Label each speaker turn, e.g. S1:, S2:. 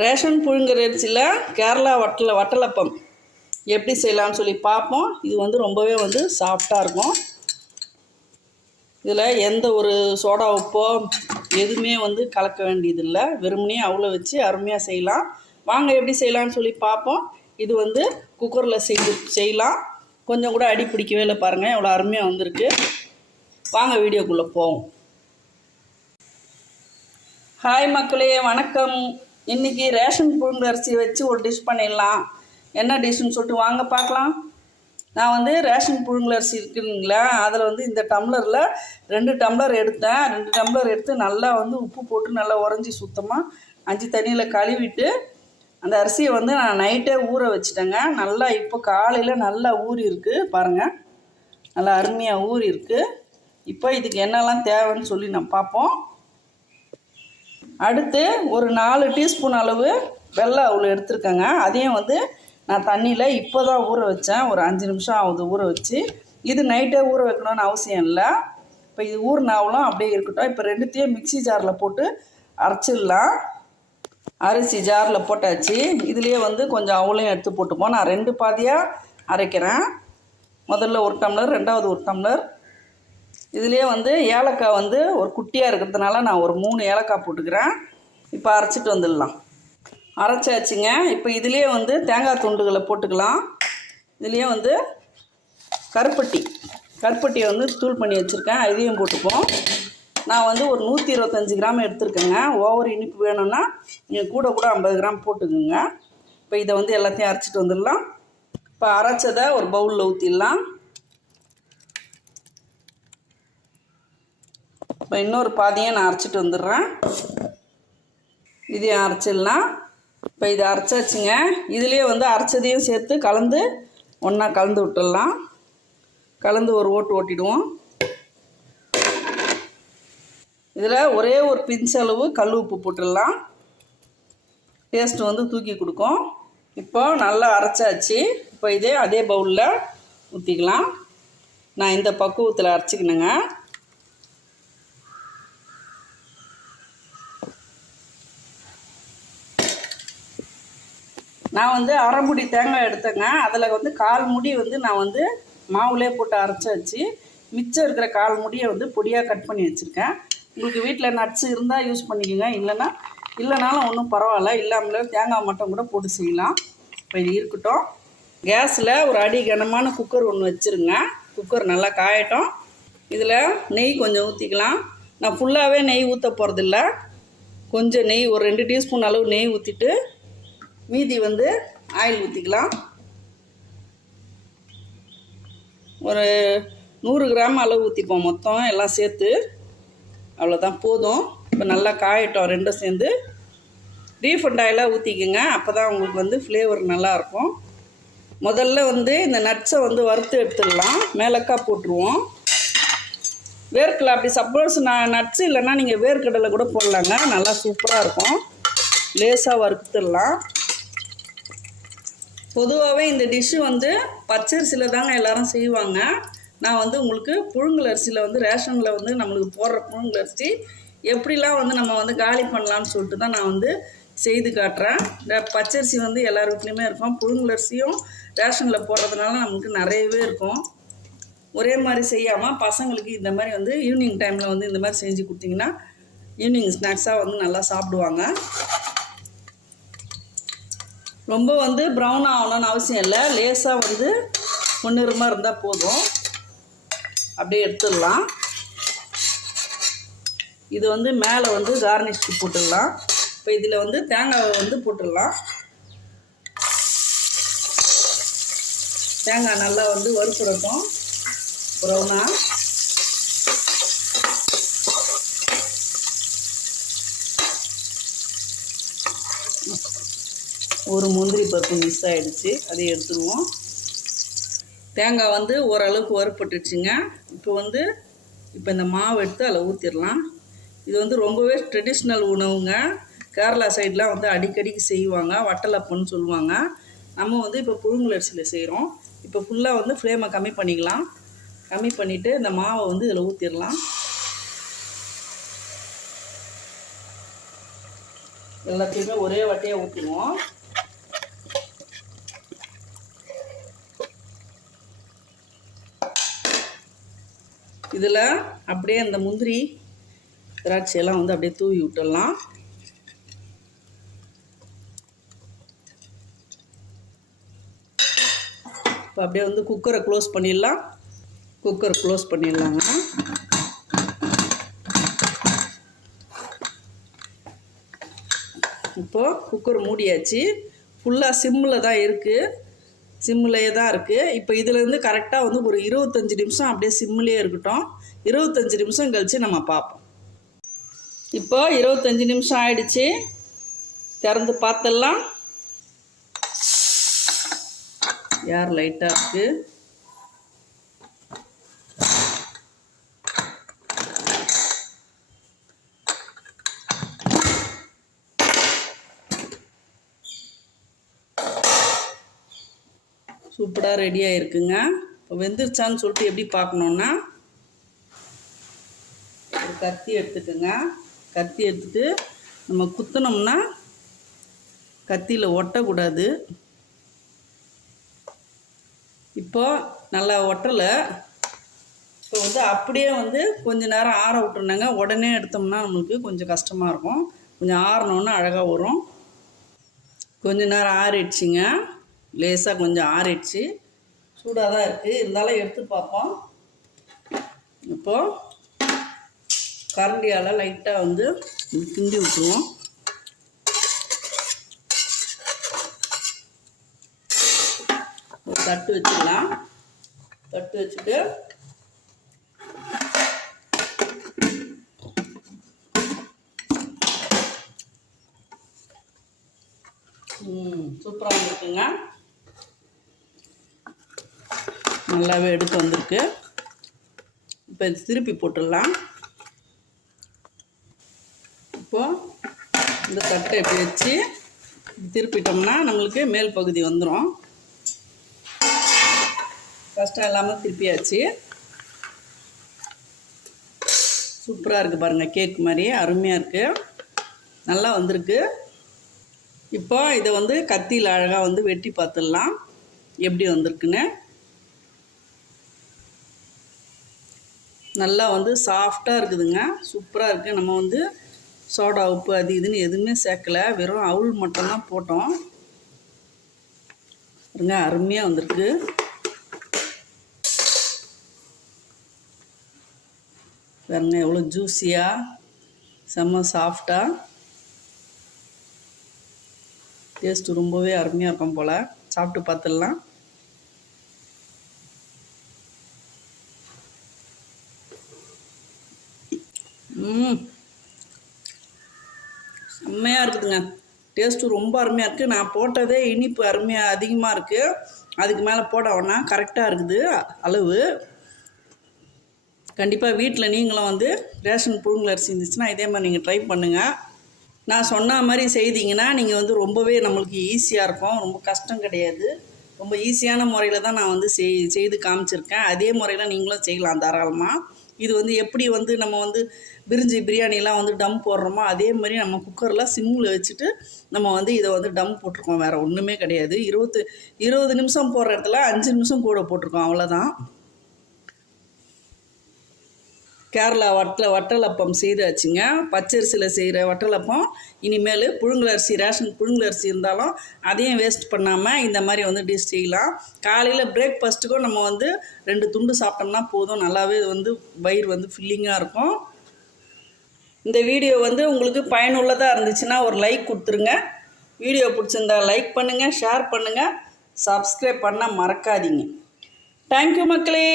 S1: Ration புழுங்கிற அரிசியில் கேரளா வட்டல வட்டலப்பம் எப்படி செய்யலாம்னு சொல்லி பார்ப்போம். இது வந்து ரொம்பவே வந்து சாஃப்டாக இருக்கும். இதில் எந்த ஒரு சோடா உப்போ எதுவுமே வந்து கலக்க வேண்டியதில்லை. வெறுமனே அவ்வளோ வச்சு அருமையாக செய்யலாம். வாங்க எப்படி செய்யலாம்னு சொல்லி பார்ப்போம். இது வந்து குக்கரில் செஞ்சு செய்யலாம். கொஞ்சம் கூட அடி பிடிக்கவே இல்லை பாருங்கள் எவ்வளோ அருமையாக வந்திருக்கு. வாங்க வீடியோக்குள்ளே போவோம். ஹாய் மக்களே வணக்கம். இன்றைக்கி ரேஷன் புழுங்கு அரிசி வச்சு ஒரு டிஷ் பண்ணிடலாம். என்ன டிஷ்ஷுன்னு சொல்லிட்டு வாங்க பார்க்கலாம். நான் வந்து ரேஷன் புழுங்கல் அரிசி இருக்குதுங்களா? அதில் வந்து இந்த டம்ளரில் ரெண்டு டம்ளர் எடுத்தேன். ரெண்டு டம்ளர் எடுத்து நல்லா வந்து உப்பு போட்டு நல்லா உறைஞ்சி சுத்தமாக அஞ்சு தண்ணியில் கழுவிட்டு அந்த அரிசியை வந்து நான் நைட்டே ஊற வச்சுட்டேங்க. நல்லா இப்போ காலையில் நல்லா ஊறி இருக்குது பாருங்கள் நல்லா அருமையாக ஊறி இருக்குது இப்போ இதுக்கு என்னெல்லாம் தேவைன்னு சொல்லி நான் பார்ப்போம். அடுத்து ஒரு நாலு டீஸ்பூன் அளவு வெள்ளை அவ்வளோ எடுத்துருக்கேங்க. அதையும் வந்து நான் தண்ணியில் இப்போ தான் ஊற வச்சேன். ஒரு அஞ்சு நிமிஷம் ஆகுது ஊற வச்சு. இது நைட்டே ஊற வைக்கணும்னு அவசியம் இல்லை. இப்போ இது ஊறினாவெல்லாம் அப்படியே இருக்கட்டும். இப்போ ரெண்டுத்தையும் மிக்சி ஜாரில் போட்டு அரைச்சிடலாம். அரிசி ஜாரில் போட்டாச்சு. இதுலேயே வந்து கொஞ்சம் அவளையும் எடுத்து போட்டுப்போம். நான் ரெண்டு பாதியாக அரைக்கிறேன். முதல்ல ஒரு டம்ளர் ரெண்டாவது ஒரு டம்ளர். இதுலேயே வந்து ஏலக்காய் வந்து ஒரு குட்டியாக இருக்கிறதுனால நான் ஒரு மூணு ஏலக்காய் போட்டுக்கிறேன். இப்போ அரைச்சிட்டு வந்துடலாம். அரைச்சாச்சுங்க. இப்போ இதுலேயே வந்து தேங்காய் துண்டுகளை போட்டுக்கலாம். இதுலேயே வந்து கருப்பட்டி. கருப்பட்டியை வந்து தூள் பண்ணி வச்சுருக்கேன். அதையும் போட்டுப்போம். நான் வந்து ஒரு நூற்றி இருபத்தஞ்சி கிராம் எடுத்துருக்கேங்க. ஓவர் இனிப்பு வேணும்னா நீங்கள் கூட கூட ஐம்பது கிராம் போட்டுக்குங்க. இப்போ இதை வந்து எல்லாத்தையும் அரைச்சிட்டு வந்துடலாம். இப்போ அரைச்சதை ஒரு பவுலில் ஊற்றிடலாம் இப்போ இன்னொரு பாதியை நான் அரைச்சிட்டு வந்துடுறேன். இதையும் அரைச்சிடலாம். இப்போ இதை அரைச்சாச்சுங்க. இதுலேயே வந்து அரைச்சதையும் சேர்த்து கலந்து ஒன்றா கலந்து விட்டுடலாம். கலந்து ஒரு ஓட்டு ஓட்டிடுவோம். இதில் ஒரே ஒரு பிஞ்சளவு கல் உப்பு போட்டுடலாம். டேஸ்ட்டு வந்து தூக்கி கொடுக்கும். இப்போ நல்லா அரைச்சாச்சு. இப்போ இதே அதே பவுலில் ஊற்றிக்கலாம் நான் இந்த பக்குவத்தில் அரைச்சிக்கணுங்க. நான் வந்து அரைமுடி தேங்காய் எடுத்தேங்க. அதில் வந்து கால் முடி வந்து நான் வந்து மாவுலே போட்டு அரைச்சி வச்சு மிச்சம் இருக்கிற கால் முடியை வந்து பொடியாக கட் பண்ணி வச்சுருக்கேன். உங்களுக்கு வீட்டில் நட்ஸ் இருந்தால் யூஸ் பண்ணிக்கோங்க. இல்லைன்னா இல்லைனாலும் ஒன்றும் பரவாயில்ல. இல்லாமலே தேங்காய் மட்டும் கூட போட்டு செய்யலாம். இப்போ இது இருக்கட்டும். கேஸில் ஒரு அடி கனமான குக்கர் ஒன்று வச்சுருங்க. குக்கர் நல்லா காயட்டும். இதில் நெய் கொஞ்சம் ஊற்றிக்கலாம் நான் ஃபுல்லாகவே நெய் ஊற்ற போகிறதில்ல கொஞ்சம் நெய் ஒரு ரெண்டு டீஸ்பூன் அளவு நெய் ஊற்றிட்டு மீதி வந்து ஆயில் ஊற்றிக்கலாம் ஒரு நூறு கிராம் அளவு ஊற்றிப்போம் மொத்தம் எல்லாம் சேர்த்து. அவ்வளோதான் போதும். இப்போ நல்லா காயட்டும் ரெண்டும் சேர்ந்து. ரீஃபண்ட் ஆயிலாக ஊற்றிக்கோங்க அப்போ தான் உங்களுக்கு வந்து ஃப்ளேவர் நல்லாயிருக்கும் முதல்ல வந்து இந்த நட்ஸை வந்து வறுத்து எடுத்துடலாம். மேலக்கா போட்டுருவோம். வேர்க்கடலை அப்படி சப்போஸ் நான் நட்ஸ் இல்லைன்னா நீங்கள் வேர்க்கடலை கூட போடலாங்க. நல்லா சூப்பராக இருக்கும். லேஸாக வறுத்துடலாம். பொதுவாகவே இந்த டிஷ்ஷு வந்து பச்சரிசியில் தாங்க எல்லாரும் செய்வாங்க. நான் வந்து உங்களுக்கு புழுங்கல் அரிசியில் வந்து ரேஷனில் வந்து நம்மளுக்கு போடுற புழுங்கல் அரிசி எப்படிலாம் வந்து நம்ம வந்து காலி பண்ணலாம்னு சொல்லிட்டு தான் நான் வந்து செய்து காட்டுறேன். இந்த பச்சரிசி வந்து எல்லார் வீட்லேயுமே இருக்கும். புழுங்கல் அரிசியும் ரேஷனில் போடுறதுனால நமக்கு நிறையவே இருக்கும். ஒரே மாதிரி செய்யாமல் பசங்களுக்கு இந்த மாதிரி வந்து ஈவினிங் டைமில் வந்து இந்த மாதிரி செஞ்சு கொடுத்தீங்கன்னா ஈவினிங் ஸ்நாக்ஸாக வந்து நல்லா சாப்பிடுவாங்க. ரொம்ப வந்து ப்ரௌன் ஆகணும்னு அவசியம் இல்லை. லேசாக வந்து முன்னுரிமாக இருந்தால் போதும். அப்படியே எடுத்துடலாம். இது வந்து மேலே வந்து கார்னிஷ்க்கு போட்டுடலாம். இப்போ இதில் வந்து தேங்காவை வந்து போட்டுடலாம். தேங்காய் நல்லா வந்து வறுத்துடட்டும் ப்ரௌனாக ஒரு முந்திரி பருப்பு மிஸ் ஆகிடுச்சு அதை எடுத்துருவோம். தேங்காய் வந்து ஓரளவுக்கு வறுப்பட்டுச்சுங்க இப்போ வந்து இப்போ இந்த மாவு எடுத்து அதில் ஊற்றிடலாம் இது வந்து ரொம்பவே ட்ரெடிஷ்னல் உணவுங்க. கேரளா சைட்லாம் வந்து அடிக்கடிக்கு செய்வாங்க. வட்டலப்பன்னு சொல்லுவாங்க. நம்ம வந்து இப்போ புழுங்குலரிசியில் செய்கிறோம் இப்போ ஃபுல்லாக வந்து ஃப்ளேமை கம்மி பண்ணிக்கலாம். கம்மி பண்ணிவிட்டு இந்த மாவை வந்து இதில் ஊற்றிடலாம் எல்லாத்தையுமே ஒரே வட்டியாக ஊற்றுவோம் இதில் அப்படியே அந்த முந்திரி திராட்சையெல்லாம் வந்து அப்படியே தூவி விட்டுடலாம். இப்போ அப்படியே வந்து குக்கரை க்ளோஸ் பண்ணிடலாம். குக்கர் க்ளோஸ் பண்ணிடலாங்க. இப்போது குக்கர் மூடியாச்சு. ஃபுல்லாக சிம்மில் தான் இருக்குது சிம்மிலே தான் இருக்குது இப்போ இதுலேருந்து கரெக்டாக வந்து ஒரு இருபத்தஞ்சி நிமிஷம் அப்படியே சிம்மிலே இருக்கட்டும். இருபத்தஞ்சி நிமிஷம் கழித்து நம்ம பார்ப்போம். இப்போ இருபத்தஞ்சி நிமிஷம் ஆயிடுச்சு. திறந்து பார்த்துடலாம். யார் லைட்டாக இருக்குது சூப்பராக ரெடியாக இருக்குங்க இப்போ வெந்துருச்சான்னு சொல்லிட்டு எப்படி பார்க்கணுன்னா ஒரு கத்தி எடுத்துக்கோங்க. கத்தி எடுத்துட்டு நம்ம குத்துனோம்னா கத்தியில் ஒட்டக்கூடாது. இப்போ நல்லா ஒட்டலை. இப்போ வந்து அப்படியே வந்து கொஞ்ச நேரம் ஆற விட்டுருந்தாங்க. உடனே எடுத்தோம்னா நம்மளுக்கு கொஞ்சம் கஷ்டமாக இருக்கும். கொஞ்சம் ஆறினோன்னு அழகாக வரும். கொஞ்ச நேரம் ஆறிடுச்சிங்க. லேசாக கொஞ்சம் ஆறிடுச்சு. சூடாக தான் இருக்குது இருந்தாலும் எடுத்து பார்ப்போம். இப்போது கரண்டியால் லைட்டாக வந்து கிண்டி விட்டுருவோம். தட்டு வச்சுக்கலாம். தட்டு வச்சுட்டு சூப்பராக இருக்குங்க நல்லாவே எடுத்து வந்திருக்கு. இப்போ இது திருப்பி போட்டுடலாம். இப்போது இந்த தட்டை இப்படி வச்சு திருப்பிட்டோம்னா நம்மளுக்கு மேல் பகுதி வந்துடும் கஷ்டம் இல்லாமல் திருப்பியாச்சு. சூப்பராக இருக்குது பாருங்கள் கேக் மாதிரி. அருமையாக இருக்குது நல்லா வந்திருக்கு. இப்போ இதை வந்து கத்தியில் அழகாக வந்து வெட்டி பார்த்துடலாம். எப்படி வந்திருக்குன்னு. நல்லா வந்து சாஃப்டாக இருக்குதுங்க. சூப்பராக இருக்குது நம்ம வந்து சோடா உப்பு அது இதுன்னு எதுவுமே சேர்க்கல. வெறும் அவுள் மட்டும்தான் போட்டோம். பாருங்க அருமையாக வந்திருக்கு. பாருங்க எவ்வளோ ஜூஸியாக செம்ம சாஃப்டாக டேஸ்ட்டு ரொம்பவே அருமையாக இருக்கும் போல். சாப்பிட்டு பார்த்துடலாம். டேஸ்ட்டு ரொம்ப அருமையாக இருக்குது நான் போட்டதே இனிப்பு அருமையாக அதிகமாக இருக்குது அதுக்கு மேலே போட வேணாம். கரெக்டாக இருக்குது அளவு. கண்டிப்பாக வீட்டில் நீங்களும் வந்து ரேஷன் புழுங்கல் அரிசி இருந்துச்சுன்னா இதே மாதிரி நீங்கள் ட்ரை பண்ணுங்கள் நான் சொன்ன மாதிரி செய்தீங்கன்னா நீங்கள் வந்து ரொம்பவே நம்மளுக்கு ஈஸியாக இருக்கும். ரொம்ப கஷ்டம் கிடையாது. ரொம்ப ஈஸியான முறையில் தான் நான் வந்து செய் செய்து காமிச்சிருக்கேன். அதே முறையில் நீங்களும் செய்யலாம் தாராளமாக இது வந்து எப்படி வந்து நம்ம வந்து பிரிஞ்சி பிரியாணிலாம் வந்து டம் போடுறோமோ அதே மாதிரி நம்ம குக்கரில் சிம்மில் வச்சுட்டு நம்ம வந்து இதை வந்து டம் போட்டிருக்கோம். வேறு ஒன்றுமே கிடையாது. இருபத்து இருபது நிமிஷம் போடுற இடத்துல அஞ்சு நிமிஷம் கூட போட்டிருக்கோம். அவ்வளோதான் கேரளா வட்டல வட்டலப்பம் செய்தாச்சுங்க. பச்சரிசியில் செய்கிற வட்டலப்பம். இனிமேல் புழுங்கலரிசி ரேஷன் புழுங்கலரிசி இருந்தாலும் அதையும் வேஸ்ட் பண்ணாமல் இந்த மாதிரி வந்து டிஷ் செய்யலாம். காலையில் பிரேக்ஃபாஸ்ட்டுக்கும் நம்ம வந்து ரெண்டு துண்டு சாப்பிட்டோம்னா போதும். நல்லாவே வந்து வயிறு வந்து ஃபில்லிங்காக இருக்கும். இந்த வீடியோ வந்து உங்களுக்கு பயனுள்ளதாக இருந்துச்சுன்னா ஒரு லைக் கொடுத்துருங்க. வீடியோ பிடிச்சிருந்தா லைக் பண்ணுங்கள் ஷேர் பண்ணுங்கள் சப்ஸ்கிரைப் பண்ண மறக்காதீங்க. தேங்க்யூ மக்களே.